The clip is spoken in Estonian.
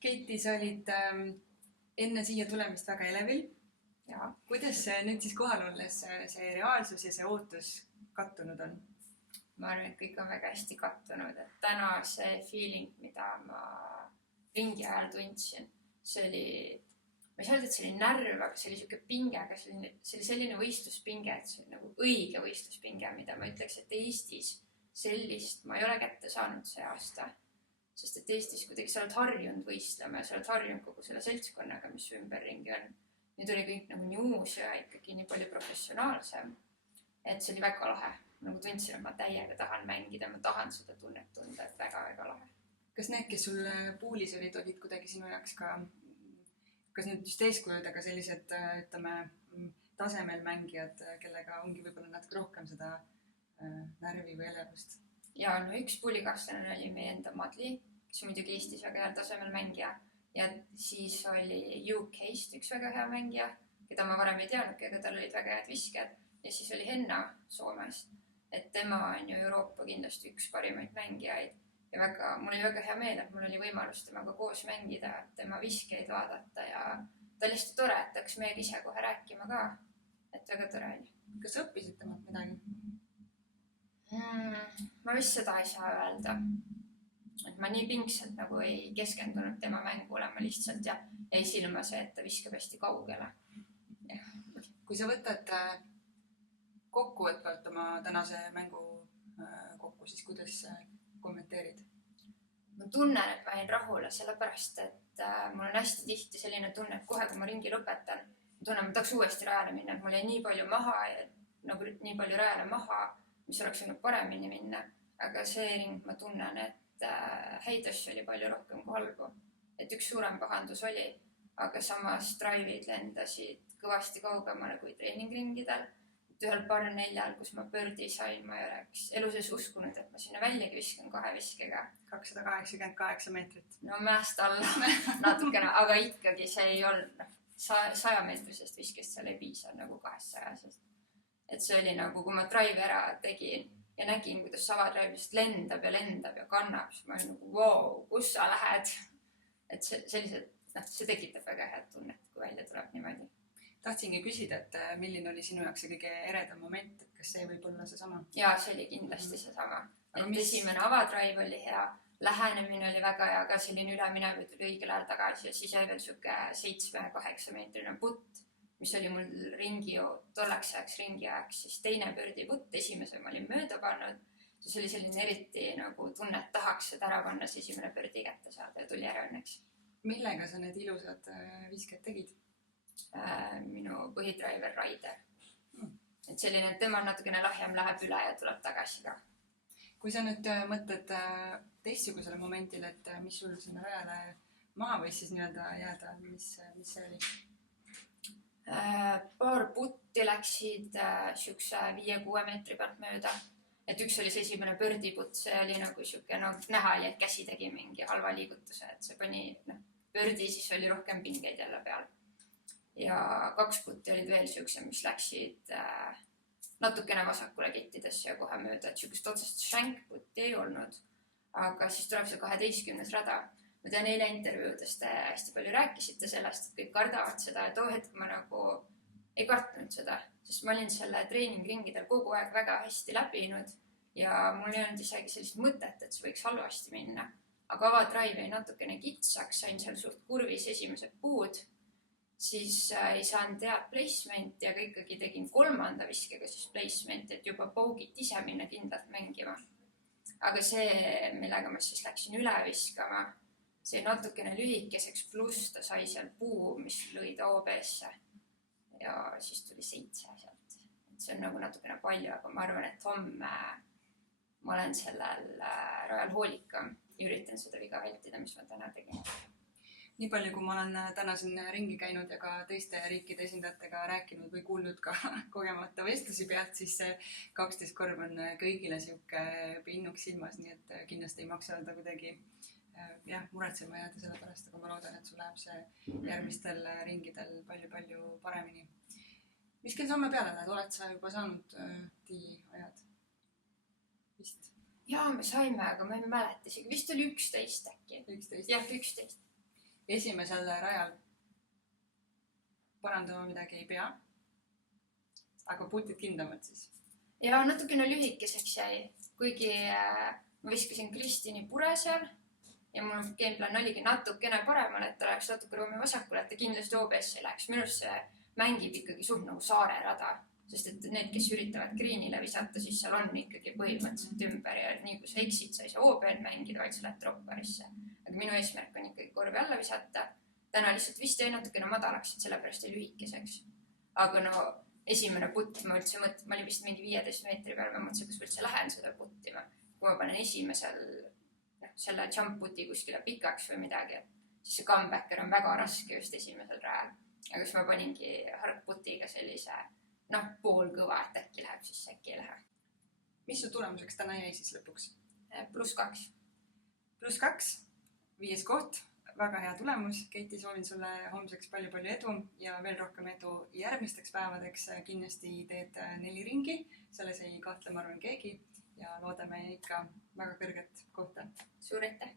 Keiti, sa olid enne siia tulemist väga elevil. Ja Kuidas nüüd siis kohal olles see reaalsus ja see ootus kattunud on? ma arvan, et kõik on väga hästi kattunud, et täna see feeling, mida ma ringi ajal tundsin, see oli, ma ei saa öelda, et see oli närv, aga see oli siuke pinge, aga see oli selline võistluspinge, et see oli nagu õige võistluspinge, mida ma ütleks, et Eestis sellist ma ei ole kätte saanud see aasta. Sest et Eestis kuidagi sa oled harjunud võistlema ja sa oled harjunud kogu selle seltskonnaga, mis ümberringi on. Nüüd oli kõik nagu nii uus ja ikkagi nii palju professionaalsem, et see oli väga lahe. Nagu tundsin, et ma täiega tahan mängida, ma tahan seda tunnet tunda, et väga-väga lahe. Kas need, kes sul puulis olid kuidagi sinu jaoks ka, kas nüüd just eeskujud, aga sellised, ütleme, tasemel mängijad, kellega ongi võib-olla natuke rohkem seda närvi või elevust? Ja no üks puulikaaslane oli meie enda Madli, kes muidugi Eestis väga heal tasemel mängija. Ja siis oli UK-st üks väga hea mängija, keda ma varem ei teadnudki, aga tal olid väga head visked. Ja siis oli Henna Soomest, et tema on ju Euroopa kindlasti üks parimaid mängijaid. Ja mul oli väga hea meel, et mul oli võimalus temaga koos mängida, tema viskeid vaadata ja ta oli hästi tore, et hakkas meiega ise kohe rääkima ka. Et väga tore oli. Kas õppisid temalt midagi? Ma vist seda ei saa öelda. Et ma nii pingsalt nagu ei keskendunud tema mängule, ma lihtsalt jäi silma see, et ta viskab hästi kaugele. Kui sa võtad kokkuvõtvalt oma tänase mängu kokku, siis kuidas kommenteerid? Ma tunnen, et ma jäin rahule, sellepärast, et mul on hästi tihti selline tunne, et kohe, kui ma ringi lõpetan, ma tunnen, ma tahaks uuesti rajale minna, et mul jäi nii palju maha ja nagu nii palju rajale maha, mis oleks võinud paremini minna, aga see ring ma tunnen, et häid asju oli palju rohkem kui halbu. Et üks suurem pahandus oli, aga samas drive'id lendasid kõvasti kaugemale kui treeningringidel. Et ühel par 4, kus ma birdie sain, ma ei oleks elu sees uskunud, et ma sinna väljagi viskan 2 viskega. 288 meetrit. No mäest alla natukene, aga ikkagi see ei olnud 100-meetrisest viskest, seal ei piisa nagu 200-sest. Et see oli nagu, kui ma drive ära tegin ja nägin, kuidas avadrive'ist lendab ja kannab, siis ma olin nagu, wow, kus sa lähed? Et see tekitab väga head tunnet, kui välja tuleb niimoodi. Tahtsingi küsida, et milline oli sinu jaoks see kõige eredam moment, et kas see võib olla see sama? Ja see oli kindlasti see sama. Et esimene avadrive oli hea, lähenemine oli väga hea, aga selline üleminev tuli õigel ajal tagasi ja siis jäi veel siuke 7-8 meetrine putt, mis oli mul tolleks ajaks ringi ajaks, siis teine birdie putt, esimese ma olin mööda pannud. See oli selline eriti nagu tunne, et tahaks seda ära panna, siis esimene birdie kätte saada ja tuli ära õnneks. Millega sa need ilusad visked tegid? Minu põhidriver Raider. Et selline, et tema natukene lahjem läheb üle ja tuleb tagasi ka. Kui sa nüüd mõtled teistsugusele momendile, et mis sul sinna rajale maha võis siis nii-öelda jääda, mis see oli? Paar putti läksid siukse 5-6 meetri pealt mööda. Et üks oli see esimene birdie putt, see oli nagu siuke, näha oli, et käsi tegi mingi halva liigutuse, et see pani birdie, siis oli rohkem pingeid jälle peal. Ja 2 putti olid veel siukse, mis läksid natukene vasakule kittidesse ja kohe mööda, et siukest otsest shank putti ei olnud. Aga siis tuleb see 12. rada. Ma tean, eile intervjuudes te hästi palju rääkisite sellest, et kõik kardavad seda ja too hetk ma nagu ei kartnud seda, sest ma olin selle treeningringidel kogu aeg väga hästi läbinud ja mul ei olnud isegi sellist mõtet, et see võiks halvasti minna. Aga avadrive jäi natukene kitsaks, sain seal suht kurvis esimesed puud, siis ei saanud head placement ja ikkagi tegin 3. viskega siis placement, et juba pougit ise minna kindlalt mängima. Aga see, millega ma siis läksin üle viskama, see natukene lühikeseks, pluss ta sai seal puu, mis lõi ta OB-sse ja siis tuli 7 sealt. Et see on nagu natukene palju, aga ma arvan, et homme ma olen sellel rajal hoolikam ja üritan seda viga vältida, mis ma täna tegin. Nii palju, kui ma olen täna siin ringi käinud ja ka teiste riikide esindajatega rääkinud või kuulnud ka kogemata vestlusi pealt, siis see 12 korv on kõigile siuke pinnuks silmas, nii et kindlasti ei maksa öelda kuidagi muretsema jääda selle pärast, aga ma loodan, et sul läheb see järgmistel ringidel palju-palju paremini. Mis kell sa homme peale lähed? Oled sa juba saanud ajad? Vist? Jaa, me saime, aga ma ei mäleta isegi. Vist oli 11 äkki. 11? Jah, 11. esimesel rajal parandama midagi ei pea. Aga putid kindlamad siis? Ja natukene lühikeseks jäi, kuigi ma viskasin Kristini pure seal ja mul gameplan oligi natukene paremal, et ta läheks natuke ruumi vasakule, et ta kindlasti OBS-i läheks. Minust see mängib ikkagi suht nagu saare rada, sest et need, kes üritavad greenile visata, siis seal on ikkagi põhimõtteliselt ümber ja nii kui sa eksid, sa ei saa OB-d mängida, vaid sa lähed dropperisse. Aga minu eesmärk on ikkagi korvi alla visata. Täna lihtsalt vist jäi natukene madalaks, et sellepärast jäi lühikeseks. Aga no esimene putt, ma olin vist mingi 15 meetri peal, ma mõtlesin, kas üldse lähen seda puttima. Kui ma panen esimesel selle jump puti kuskile pikaks või midagi, siis see comebacker on väga raske just esimesel rajal. Aga siis ma paningi harkputiga sellise poolkõva, et äkki läheb, siis äkki ei lähe. Mis su tulemuseks täna jäi siis lõpuks? +2. +2, 5. koht. Väga hea tulemus. Keiti, soovin sulle homseks palju edu ja veel rohkem edu järgmisteks päevadeks. Kindlasti teed 4 ringi, selles ei kahtle, ma arvan, keegi ja loodame ikka väga kõrget kohta. Suur aitäh!